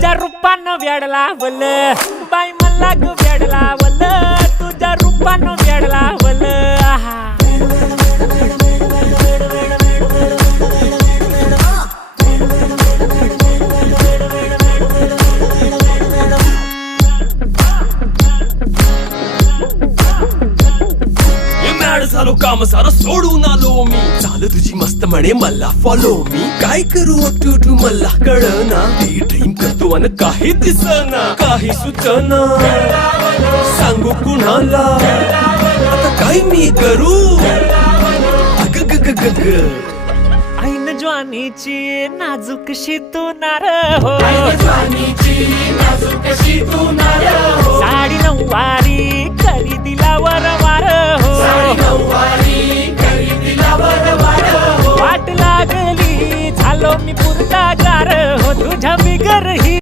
तुझ्या रूपानं वेड लावल बाई मला ग वेड लावल तुझ्या रूपानं वेड लावल आहा झालो काम सारं सोडून आलो मी चाल तुझी मस्त म्हणे मला फॉलो मी काय करू टू मला कळना ती ड्रीम करतो अन काही दिसना काही सुचना सांगू कुणाला आता काय मी करू अग ग ग ग ग ऐन ज्वानीची नाजूकशी तू नार हो साडी नऊवारी करी दिला वरवार हो वाट लागली झालो मी पुरता गार हो तुझ्या बिगर ही